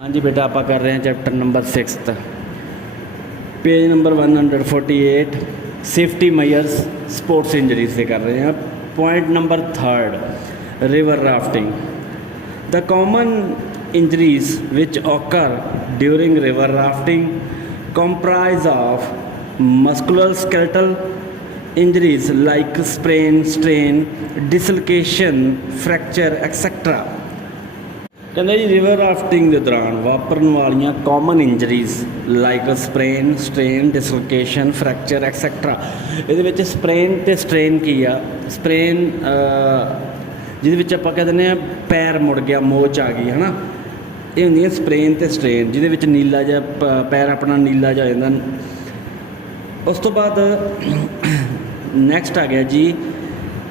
हाँ जी बेटा, आप कर रहे हैं chapter number 6 page number 148 safety measures sports injuries से कर रहे हैं। Point number 3 river rafting. The common injuries which occur during river rafting comprise of musculoskeletal injuries like sprain, strain, dislocation, fracture, etc. ਕਹਿੰਦੇ ਜੀ ਰਿਵਰ ਰਾਫਟਿੰਗ ਦੇ ਦੌਰਾਨ ਵਾਪਰਨ ਵਾਲੀਆਂ common injuries like sprain, strain, dislocation, fracture etcetera. ਇਹਦੇ ਵਿੱਚ ਸਪਰੇਨ ਅਤੇ strain ਕੀ ਆ? ਸਪਰੇਨ ਜਿਹਦੇ ਵਿੱਚ ਆਪਾਂ ਕਹਿ ਦਿੰਦੇ ਹਾਂ ਪੈਰ ਮੁੜ ਗਿਆ, ਮੋਚ ਆ ਗਈ, ਹੈ ਨਾ। ਇਹ ਹੁੰਦੀਆਂ ਸਪਰੇਨ ਅਤੇ ਸਟ੍ਰੇਨ, ਜਿਹਦੇ ਵਿੱਚ ਨੀਲਾ ਜਿਹਾ ਪੈਰ ਆਪਣਾ ਨੀਲਾ ਜਿਹਾ ਹੋ ਜਾਂਦਾ। ਉਸ ਤੋਂ ਬਾਅਦ ਨੈਕਸਟ ਆ ਗਿਆ ਜੀ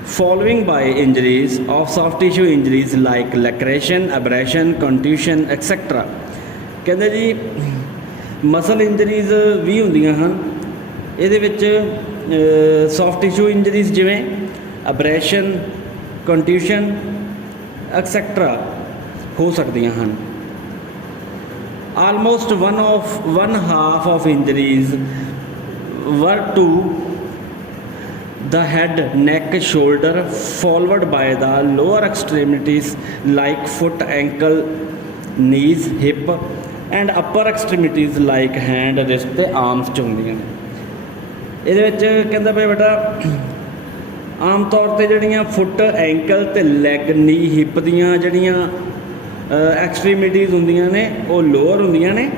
following by injuries of soft tissue injuries like laceration, abrasion, contusion, etc. ਕਹਿੰਦੇ ਜੀ ਮਸਲ ਇੰਜਰੀਜ਼ ਵੀ ਹੁੰਦੀਆਂ ਹਨ। ਇਹਦੇ ਵਿੱਚ ਸੌਫਟ ਟਿਸ਼ੂ ਇੰਜਰੀਜ਼ ਜਿਵੇਂ ਅਬਰੇਸ਼ਨ, ਕੰਟਿਊਸ਼ਨ ਐਕਸੈਕਟਰਾ ਹੋ ਸਕਦੀਆਂ ਹਨ। Almost one half of injuries were to the head, neck, shoulder, followed by the lower extremities like foot, ankle, knees, hip, and upper extremities like hand, wrist ਤੇ arms 'ਚ ਹੁੰਦੀਆਂ ਨੇ। ਇਹਦੇ ਵਿੱਚ ਕਹਿੰਦਾ ਪਿਆ ਬੇਟਾ ਆਮ ਤੌਰ 'ਤੇ ਜਿਹੜੀਆਂ ਫੁੱਟ, ਐਂਕਲ ਅਤੇ ਲੈਗ, ਨੀ, ਹਿੱਪ ਦੀਆਂ ਜਿਹੜੀਆਂ ਐਕਸਟਰੀਮਿਟੀਜ਼ ਹੁੰਦੀਆਂ ਨੇ ਉਹ ਲੋਅਰ ਹੁੰਦੀਆਂ ਨੇ।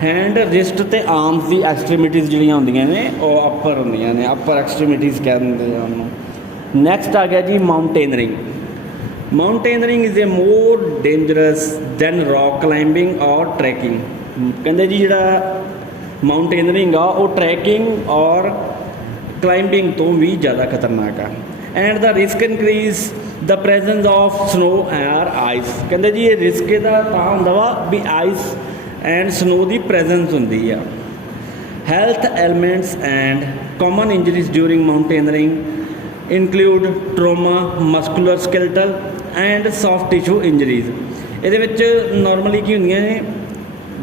हैंड, रिस्ट ਤੇ ਆਰਮਸ ਦੀ ਐਕਸਟਰੀਮਿਟੀਜ਼ ਜਿਹੜੀਆਂ ਹੁੰਦੀਆਂ ਨੇ ਉਹ ਅੱਪਰ ਹੁੰਦੀਆਂ ਨੇ, ਅੱਪਰ ਐਕਸਟਰੀਮਿਟੀਜ਼ ਕਹਿੰਦੇ ਆ ਉਹਨੂੰ। ਨੈਕਸਟ ਆ ਗਿਆ ਜੀ mountaineering. Mountaineering is a more dangerous than rock climbing or trekking. ਕਹਿੰਦੇ ਜੀ ਜਿਹੜਾ ਮਾਊਂਟੇਨਰਿੰਗ ਆ ਉਹ ਟਰੈਕਿੰਗ ਔਰ ਕਲਾਈਮਿੰਗ ਤੋਂ ਵੀ ਜ਼ਿਆਦਾ ਖਤਰਨਾਕ ਆ। And the risk increase the presence of snow or ice. ਕਹਿੰਦੇ ਜੀ ਇਹ ਰਿਸਕ ਇਹਦਾ ਤਾਂ ਹੁੰਦਾ ਵਾ ਵੀ ਆਈਸ ਐਂਡ ਸਨੋ ਦੀ ਪ੍ਰੈਜ਼ੈਂਸ ਹੁੰਦੀ ਆ। Health ailments and common injuries during mountaineering include trauma, musculoskeletal and soft tissue injuries. ਇਹਦੇ ਵਿੱਚ ਨੋਰਮਲੀ ਕੀ ਹੁੰਦੀਆਂ ਨੇ,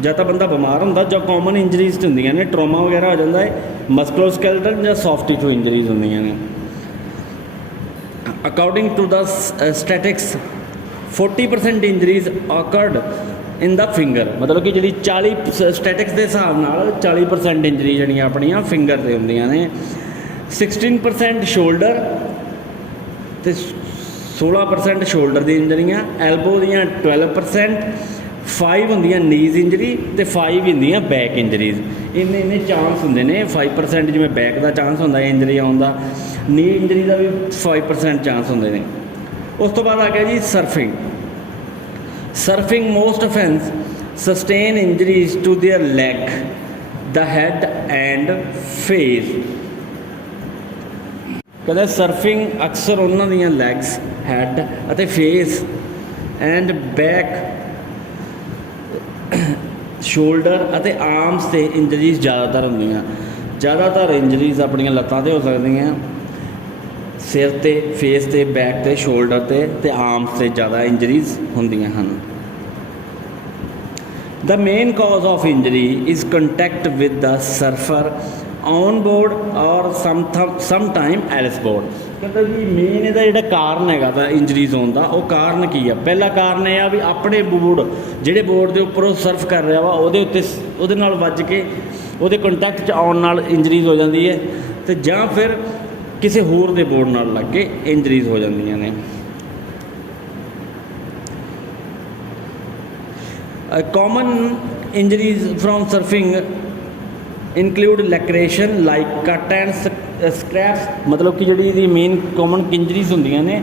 ਜਾਂ ਤਾਂ ਬੰਦਾ ਬਿਮਾਰ ਹੁੰਦਾ ਜਾਂ ਕਾਮਨ ਇੰਜਰੀਜ਼ ਹੁੰਦੀਆਂ ਨੇ, ਟਰੋਮਾ ਵਗੈਰਾ ਹੋ ਜਾਂਦਾ ਹੈ, ਮਸਕੂਲਰ ਸਕੈਲਟਲ ਜਾਂ ਸੌਫਟ ਟਿਸ਼ੂ ਇੰਜਰੀਜ਼ ਹੁੰਦੀਆਂ ਨੇ। According to the statics 40% injuries occurred in the finger. ਮਤਲਬ ਕਿ ਜਿਹੜੀ 40 ਸਟੈਟਿਕਸ ਦੇ ਹਿਸਾਬ ਨਾਲ 40% ਇੰਜਰੀ ਜਿਹੜੀਆਂ ਆਪਣੀਆਂ ਫਿੰਗਰ 'ਤੇ ਹੁੰਦੀਆਂ ਨੇ। 16% ਸ਼ੋਲਡਰ ਅਤੇ 16% ਸ਼ੋਲਡਰ ਦੀ ਇੰਜਰੀਆਂ। ਐਲਬੋ ਦੀਆਂ 12%, 5 ਹੁੰਦੀਆਂ ਨੀਜ਼ ਇੰਜਰੀ ਅਤੇ 5 ਹੁੰਦੀਆਂ ਬੈਕ ਇੰਜਰੀਜ਼। ਇੰਨੇ ਚਾਂਸ ਹੁੰਦੇ ਨੇ। 5% ਜਿਵੇਂ ਬੈਕ ਦਾ ਚਾਂਸ ਹੁੰਦਾ ਇੰਜਰੀ ਆਉਣ ਦਾ, ਨੀ ਇੰਜਰੀ ਦਾ ਵੀ 5% ਚਾਂਸ ਹੁੰਦੇ ਨੇ। ਉਸ ਤੋਂ ਬਾਅਦ ਆ ਗਿਆ ਜੀ surfing. Surfing most offence sustain injuries to their leg, the head and face। ਕਹਿੰਦੇ ਸਰਫਿੰਗ ਅਕਸਰ ਉਹਨਾਂ ਦੀਆਂ ਲੈਗਸ, ਹੈਡ ਅਤੇ ਫੇਸ ਐਂਡ ਬੈਕ, ਸ਼ੋਲਡਰ ਅਤੇ ਆਰਮਸ 'ਤੇ ਇੰਜਰੀਜ਼ ਜ਼ਿਆਦਾਤਰ ਹੁੰਦੀਆਂ। ਜ਼ਿਆਦਾਤਰ ਇੰਜਰੀਜ਼ ਆਪਣੀਆਂ ਲੱਤਾਂ 'ਤੇ ਹੋ ਸਕਦੀਆਂ, ਸਿਰ 'ਤੇ, ਫੇਸ 'ਤੇ, ਬੈਕ 'ਤੇ, ਸ਼ੋਲਡਰ 'ਤੇ ਅਤੇ ਆਰਮਸ 'ਤੇ ਜ਼ਿਆਦਾ ਇੰਜਰੀਜ਼ ਹੁੰਦੀਆਂ ਹਨ। The main cause of injury is contact with the surfer on board or sometime else board। ਕਹਿੰਦਾ ਜੀ ਮੇਨ ਇਹਦਾ ਜਿਹੜਾ ਕਾਰਨ ਹੈਗਾ ਤਾਂ ਇੰਜਰੀਜ਼ ਹੋਣ ਦਾ, ਉਹ ਕਾਰਨ ਕੀ ਆ? ਪਹਿਲਾ ਕਾਰਨ ਇਹ ਆ ਵੀ ਆਪਣੇ ਬੋਰਡ, ਜਿਹੜੇ ਬੋਰਡ ਦੇ ਉੱਪਰ ਉਹ ਸਰਫ ਕਰ ਰਿਹਾ ਵਾ ਉਹਦੇ ਉੱਤੇ ਉਹਦੇ ਨਾਲ ਵੱਜ ਕੇ ਉਹਦੇ ਕੰਟੈਕਟ 'ਚ ਆਉਣ ਨਾਲ ਇੰਜਰੀਜ਼ ਹੋ ਜਾਂਦੀ ਹੈ, ਅਤੇ ਜਾਂ ਫਿਰ ਕਿਸੇ ਹੋਰ ਦੇ ਬੋਰਡ ਨਾਲ ਲੱਗ ਕੇ ਇੰਜਰੀਜ਼ ਹੋ ਜਾਂਦੀਆਂ ਨੇ। Common injuries from surfing include laceration like cut and scrapes। ਮਤਲਬ ਕਿ ਜਿਹੜੀ ਇਹਦੀ ਮੇਨ ਕਾਮਨ ਇੰਜਰੀਜ਼ ਹੁੰਦੀਆਂ ਨੇ,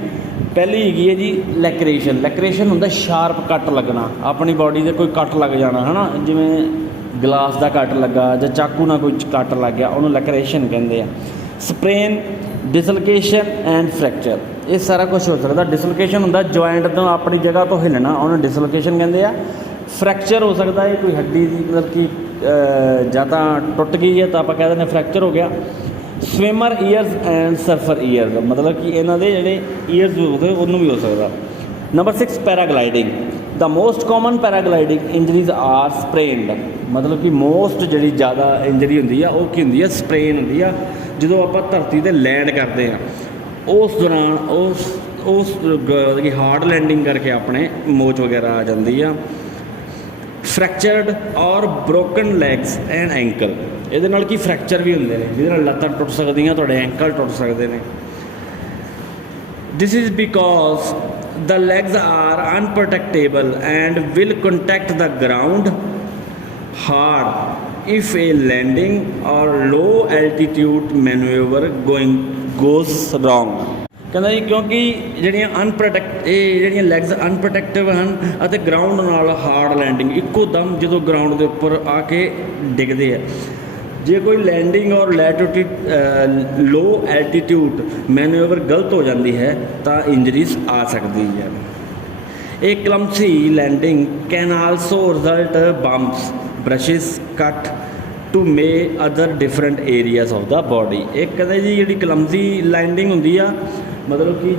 ਪਹਿਲੀ ਹੈਗੀ ਹੈ ਜੀ ਲੈਕਰੇਸ਼ਨ। ਲੈਕਰੇਸ਼ਨ ਹੁੰਦਾ ਸ਼ਾਰਪ ਕੱਟ ਲੱਗਣਾ, ਆਪਣੀ ਬਾਡੀ 'ਤੇ ਕੋਈ ਕੱਟ ਲੱਗ ਜਾਣਾ, ਹੈ ਨਾ, ਜਿਵੇਂ ਗਲਾਸ ਦਾ ਕੱਟ ਲੱਗਾ ਜਾਂ ਚਾਕੂ ਨਾਲ ਕੋਈ ਕੱਟ ਲੱਗ ਗਿਆ, ਉਹਨੂੰ ਲੈਕਰੇਸ਼ਨ ਕਹਿੰਦੇ ਆ। ਸਪਰੇਨ, ਡਿਸਲੋਕੇਸ਼ਨ ਐਂਡ ਫ੍ਰੈਕਚਰ, ਇਹ ਸਾਰਾ ਕੁਛ ਹੋ ਸਕਦਾ। ਡਿਸਲੋਕੇਸ਼ਨ ਹੁੰਦਾ ਜੁਆਇੰਟ ਤੋਂ ਆਪਣੀ ਜਗ੍ਹਾ ਤੋਂ ਹਿੱਲਣਾ, ਉਹਨੂੰ ਡਿਸਲੋਕੇਸ਼ਨ ਕਹਿੰਦੇ ਆ। ਫ੍ਰੈਕਚਰ ਹੋ ਸਕਦਾ ਹੈ ਕੋਈ ਹੱਡੀ ਦੀ, ਮਤਲਬ ਕਿ ਜਾਂ ਤਾਂ ਟੁੱਟ ਗਈ ਹੈ ਤਾਂ ਆਪਾਂ ਕਹਿ ਦਿੰਦੇ ਫ੍ਰੈਕਚਰ ਹੋ ਗਿਆ। Swimmer years and sulphur years, ਮਤਲਬ ਕਿ ਇਹਨਾਂ ਦੇ ਜਿਹੜੇ ਈਅਰਸ ਉਹਨੂੰ ਵੀ ਹੋ ਸਕਦਾ। Number 6 paragliding. The most common paragliding injuries are sprained, मतलब कि मोस्ट जी ज़्यादा इंजरी होंगी वो की होंगी है स्प्रेन होंगी है। जो आप धरती पर लैंड करते हैं उस दौरान उस हार्ड लैंडिंग करके अपने मोच वगैरह आ जाती है। फ्रैक्चर्ड और ब्रोकन लैग्स एंड एंकल, ये की फ्रैक्चर भी होंगे हैं जिसे लत्तां टुट सकदियां, तुहाडे एंकल टुट सकते हैं। This is because the legs are unprotectable and will contact the ground hard if a landing or low altitude manoeuvre goes wrong. कहता जी क्योंकि ਜਿਹੜੀਆਂ ਅਨਪ੍ਰੋਟੈਕਟ ਇਹ ਜਿਹੜੀਆਂ ਲੈਗਸ ਅਨਪ੍ਰੋਟੈਕਟਿਵ ਹਨ ਅਤੇ ਗਰਾਊਂਡ ਨਾਲ ਹਾਰਡ ਲੈਂਡਿੰਗ ਇੱਕੋ ਦਮ ਜਦੋਂ ਗਰਾਊਂਡ ਦੇ ਉੱਪਰ ਆ ਕੇ ਡਿੱਗਦੇ ਆ, ਜੇ ਕੋਈ ਲੈਂਡਿੰਗ ਔਰ ਲੋ ਐਲਟੀਟਿਊਡ ਮੈਨੂਵਰ ਗਲਤ ਹੋ ਜਾਂਦੀ ਹੈ ਤਾਂ ਇੰਜਰੀਜ਼ ਆ ਸਕਦੀ ਹੈ। A clumsy landing can also result bumps, brushes, cut to may other different areas of the body। एक कहते जी जी clumsy landing होंगी आ, मतलब कि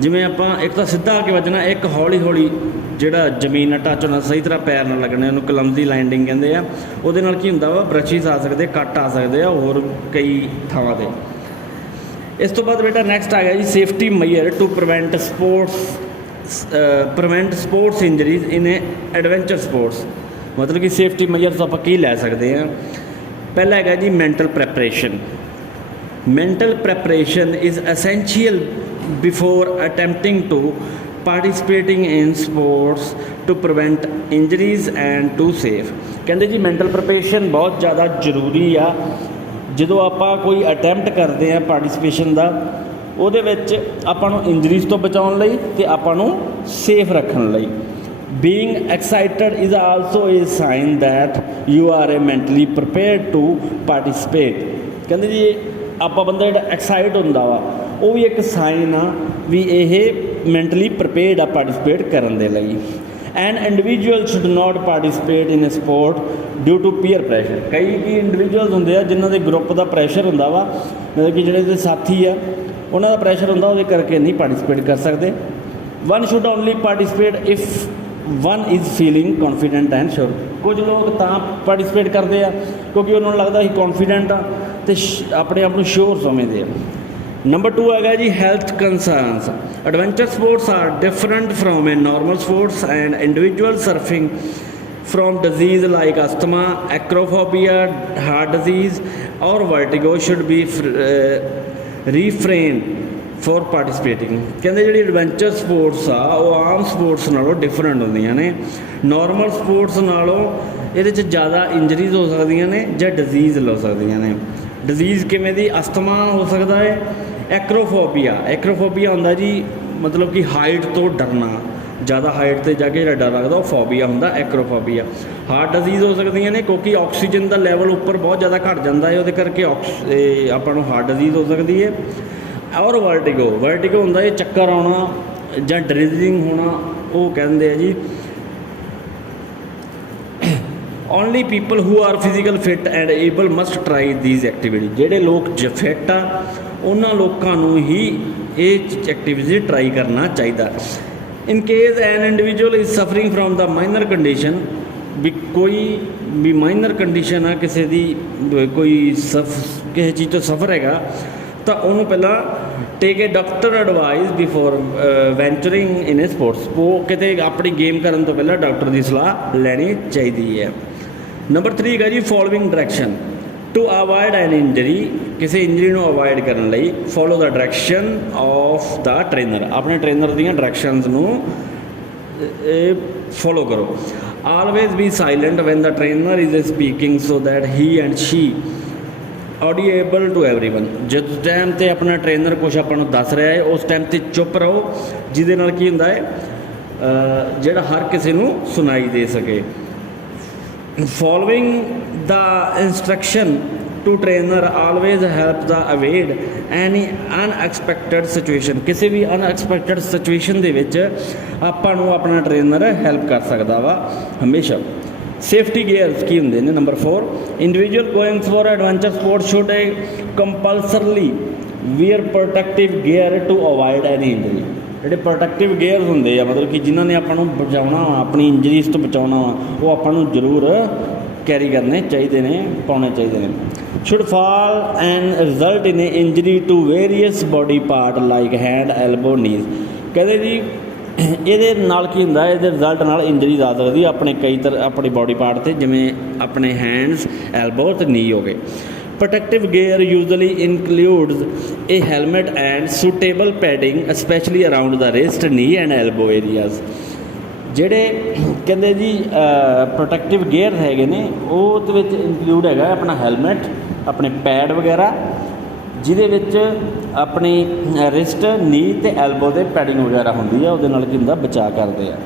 जिमें आप एक तो सीधा आके वजना, एक हौली हौली ਜਿਹੜਾ ਜ਼ਮੀਨ ਨਾਲ ਟੱਚ ਹੋਣਾ, ਸਹੀ ਤਰ੍ਹਾਂ ਪੈਰ ਨਾਲ ਲੱਗਣੇ, ਉਹਨੂੰ ਕਲਮਜ਼ੀ ਲੈਂਡਿੰਗ ਕਹਿੰਦੇ ਆ। ਉਹਦੇ ਨਾਲ ਕੀ ਹੁੰਦਾ ਵਾ, ਬ੍ਰਸ਼ਿਸ ਆ ਸਕਦੇ, ਕੱਟ ਆ ਸਕਦੇ ਆ ਹੋਰ ਕਈ ਥਾਵਾਂ 'ਤੇ। ਇਸ ਤੋਂ ਬਾਅਦ ਬੇਟਾ ਨੈਕਸਟ ਆ ਗਿਆ ਜੀ safety measure to prevent sports injuries in adventure sports. ਮਤਲਬ ਕਿ ਸੇਫਟੀ ਮੇਜਰਸ ਆਪਾਂ ਕੀ ਲੈ ਸਕਦੇ ਹਾਂ। ਪਹਿਲਾ ਹੈਗਾ ਜੀ mental preparation. Mental preparation is essential before attempting to participating in sports to prevent injuries and to safe. ਕਹਿੰਦੇ ਜੀ ਮੈਂਟਲ ਪ੍ਰੈਪਰੇਸ਼ਨ ਬਹੁਤ ਜ਼ਿਆਦਾ ਜ਼ਰੂਰੀ ਆ ਜਦੋਂ ਆਪਾਂ ਕੋਈ ਅਟੈਂਪਟ ਕਰਦੇ ਹਾਂ ਪਾਰਟੀਸਪੇਸ਼ਨ ਦਾ, ਉਹਦੇ ਵਿੱਚ ਆਪਾਂ ਨੂੰ ਇੰਜਰੀਜ਼ ਤੋਂ ਬਚਾਉਣ ਲਈ ਅਤੇ ਆਪਾਂ ਨੂੰ ਸੇਫ ਰੱਖਣ ਲਈ। Being excited is also a sign that you are a mentally prepared to participate. ਕਹਿੰਦੇ ਜੀ ਆਪਾਂ ਬੰਦਾ ਜਿਹੜਾ ਐਕਸਾਈਟ ਹੁੰਦਾ ਵਾ ਉਹ ਵੀ ਇੱਕ ਸਾਈਨ ਆ ਵੀ ਇਹ ਮੈਂਟਲੀ ਪ੍ਰੀਪੇਅਰਡ ਆ ਪਾਰਟੀਸਪੇਟ ਕਰਨ ਦੇ ਲਈ। And individual should not participate in sport due to peer pressure. ਕਈ ਕੀ ਇੰਡੀਵਿਜੂਅਲਸ ਹੁੰਦੇ ਆ ਜਿਨ੍ਹਾਂ ਦੇ ਗਰੁੱਪ ਦਾ ਪ੍ਰੈਸ਼ਰ ਹੁੰਦਾ ਵਾ, ਮਤਲਬ ਕਿ ਜਿਹੜੇ ਦੇ ਸਾਥੀ ਆ ਉਹਨਾਂ ਦਾ ਪ੍ਰੈਸ਼ਰ ਹੁੰਦਾ, ਉਹਦੇ ਕਰਕੇ ਨਹੀਂ ਪਾਰਟੀਸਪੇਟ ਕਰ ਸਕਦੇ। One should only participate if one is feeling confident and sure. ਕੁਝ ਲੋਕ ਤਾਂ ਪਾਰਟੀਸਪੇਟ ਕਰਦੇ ਆ ਕਿਉਂਕਿ ਉਹਨਾਂ ਨੂੰ ਲੱਗਦਾ ਅਸੀਂ ਕੌਨਫੀਡੈਂਟ ਆ ਅਤੇ ਆਪਣੇ ਆਪ ਨੂੰ ਸ਼ੋਰ ਸਮਝਦੇ ਆ। ਨੰਬਰ 2 ਹੈਗਾ ਜੀ health concerns. Adventure sports are different from a normal sports and individual suffering from disease like asthma, acrophobia, heart disease or vertigo should be refrained for participating। ਕਹਿੰਦੇ ਜਿਹੜੀ ਐਡਵੈਂਚਰ ਸਪੋਰਟਸ ਆ ਉਹ ਆਮ ਸਪੋਰਟਸ ਨਾਲੋਂ different ਹੁੰਦੀਆਂ ਨੇ। Normal sports ਨਾਲੋਂ ਇਹਦੇ 'ਚ ਜ਼ਿਆਦਾ ਇੰਜਰੀਜ਼ ਹੋ ਸਕਦੀਆਂ ਨੇ ਜਾਂ ਡਿਜ਼ੀਜ਼ ਹੋ ਸਕਦੀਆਂ ਨੇ। ਡਿਜ਼ੀਜ਼ ਕਿਵੇਂ ਦੀ, ਅਸਥਮਾ ਹੋ ਸਕਦਾ ਹੈ। ਐਕਰੋਫੋਬੀਆ ਹੁੰਦਾ ਜੀ ਮਤਲਬ ਕਿ ਹਾਈਟ ਤੋਂ ਡਰਨਾ, ਜ਼ਿਆਦਾ ਹਾਈਟ 'ਤੇ ਜਾ ਕੇ ਜਿਹੜਾ ਡਰ ਲੱਗਦਾ ਉਹ ਫੋਬੀਆ ਹੁੰਦਾ, ਐਕਰੋਫੋਬੀਆ। ਹਾਰਟ ਡਿਜ਼ੀਜ਼ ਹੋ ਸਕਦੀਆਂ ਨੇ ਕਿਉਂਕਿ ਆਕਸੀਜਨ ਦਾ ਲੈਵਲ ਉੱਪਰ ਬਹੁਤ ਜ਼ਿਆਦਾ ਘੱਟ ਜਾਂਦਾ ਹੈ, ਉਹਦੇ ਕਰਕੇ ਆਪਾਂ ਨੂੰ ਹਾਰਟ ਡਿਜ਼ੀਜ਼ ਹੋ ਸਕਦੀ ਹੈ। ਔਰ ਵਰਟੀਗੋ ਹੁੰਦਾ ਇਹ ਚੱਕਰ ਆਉਣਾ ਜਾਂ ਡ੍ਰਿਜ਼ਲਿੰਗ ਹੋਣਾ, ਉਹ ਕਹਿੰਦੇ ਆ ਜੀ only people who are physical fit and able must try these activity. ਜਿਹੜੇ ਲੋਕ ਫਿੱਟ ਆ ਉਹਨਾਂ ਲੋਕਾਂ ਨੂੰ ਹੀ ਇਹ ਐਕਟੀਵਿਟੀ ਟਰਾਈ ਕਰਨਾ ਚਾਹੀਦਾ। In case an individual is suffering from the minor condition, ਵੀ ਕੋਈ ਵੀ ਮਾਈਨਰ ਕੰਡੀਸ਼ਨ ਆ ਕਿਸੇ ਦੀ, ਕੋਈ ਕਿਸੇ ਚੀਜ਼ ਤੋਂ ਸਫਰ ਹੈਗਾ ਤਾਂ ਉਹਨੂੰ ਪਹਿਲਾਂ ਟੇਕ ਏ ਡਾਕਟਰ ਐਡਵਾਈਸ ਬਿਫੋਰ ਵੈਂਚਰਿੰਗ ਇਨ ਏ ਸਪੋਰਟਸ। ਉਹ ਕਿਤੇ ਆਪਣੀ ਗੇਮ ਕਰਨ ਤੋਂ ਪਹਿਲਾਂ ਡਾਕਟਰ ਦੀ ਸਲਾਹ ਲੈਣੀ ਚਾਹੀਦੀ ਹੈ। ਨੰਬਰ 3 ਹੈਗਾ ਜੀ following direction to avoid an injury. ਕਿਸੇ ਇੰਜਰੀ ਨੂੰ ਅਵਾਇਡ ਕਰਨ ਲਈ follow the direction of the trainer. ਆਪਣੇ ਟ੍ਰੇਨਰ ਦੀਆਂ ਡਾਇਰੈਕਸ਼ਨਸ ਨੂੰ ਫੋਲੋ ਕਰੋ। Always be silent when the trainer is speaking so that he and she audible to everyone. ਜਿਸ time 'ਤੇ ਆਪਣਾ ਟ੍ਰੇਨਰ ਕੁਛ ਆਪਾਂ ਨੂੰ ਦੱਸ ਰਿਹਾ ਹੈ ਉਸ ਟਾਈਮ 'ਤੇ ਚੁੱਪ ਰਹੋ, ਜਿਹਦੇ ਨਾਲ ਕੀ ਹੁੰਦਾ ਹੈ ਜਿਹੜਾ ਹਰ ਕਿਸੇ ਨੂੰ ਸੁਣਾਈ ਦੇ ਸਕੇ। Following the instruction to trainer always help the avoid any unexpected situation. ਕਿਸੇ ਵੀ ਅਨਐਕਸਪੈਕਟਡ ਸਿਚੁਏਸ਼ਨ ਦੇ ਵਿੱਚ ਆਪਾਂ ਨੂੰ ਆਪਣਾ ਟ੍ਰੇਨਰ ਹੈਲਪ ਕਰ ਸਕਦਾ ਵਾ ਹਮੇਸ਼ਾ। ਸੇਫਟੀ ਗੇਅਰਸ ਕੀ ਹੁੰਦੇ ਨੇ। Number 4 individual going for adventure sport should compulsorily wear protective gear to avoid any injury. ਜਿਹੜੇ ਪ੍ਰੋਟੈਕਟਿਵ ਗੇਅਰਸ ਹੁੰਦੇ ਆ ਮਤਲਬ ਕਿ ਜਿਨ੍ਹਾਂ ਨੇ ਆਪਾਂ ਨੂੰ ਬਚਾਉਣਾ ਵਾ ਆਪਣੀ ਇੰਜਰੀਜ਼ ਤੋਂ ਬਚਾਉਣਾ ਵਾ ਉਹ ਆਪਾਂ ਨੂੰ ਜ਼ਰੂਰ ਕੈਰੀ ਕਰਨੇ ਚਾਹੀਦੇ ਨੇ ਪਾਉਣੇ ਚਾਹੀਦੇ ਨੇ। should fall and result in a injury to various body part like hand, elbow, knees। ਕਹਿੰਦੇ ਜੀ ਇਹਦੇ ਨਾਲ ਕੀ ਹੁੰਦਾ ਇਹਦੇ ਰਿਜ਼ਲਟ ਨਾਲ ਇੰਜਰੀਜ਼ ਆ ਸਕਦੀ ਆਪਣੇ ਕਈ ਆਪਣੀ ਬੋਡੀ ਪਾਰਟ 'ਤੇ ਜਿਵੇਂ ਆਪਣੇ ਹੈਂਡਸ, ਐਲਬੋ ਅਤੇ ਨੀ ਹੋ ਗਏ। Protective gear usually includes A helmet and suitable padding specially around the wrist, ਨੀ ਐਂਡ ਐਲਬੋ ਏਰੀਆਜ਼। ਜਿਹੜੇ ਕਹਿੰਦੇ ਜੀ ਪ੍ਰੋਟੈਕਟਿਵ ਗੇਅਰ ਹੈਗੇ ਨੇ ਉਹਦੇ ਵਿੱਚ ਇਨਕਲੂਡ ਹੈਗਾ ਆਪਣਾ ਹੈਲਮਟ, ਆਪਣੇ ਪੈਡ ਵਗੈਰਾ ਜਿਹਦੇ ਵਿੱਚ ਆਪਣੀ ਰਿਸਟ, ਨੀ ਅਤੇ ਐਲਬੋ ਦੇ ਪੈਡਿੰਗ ਵਗੈਰਾ ਹੁੰਦੀ ਆ ਉਹਦੇ ਨਾਲ ਕੀ ਹੁੰਦਾ ਬਚਾਅ ਕਰਦੇ ਆ।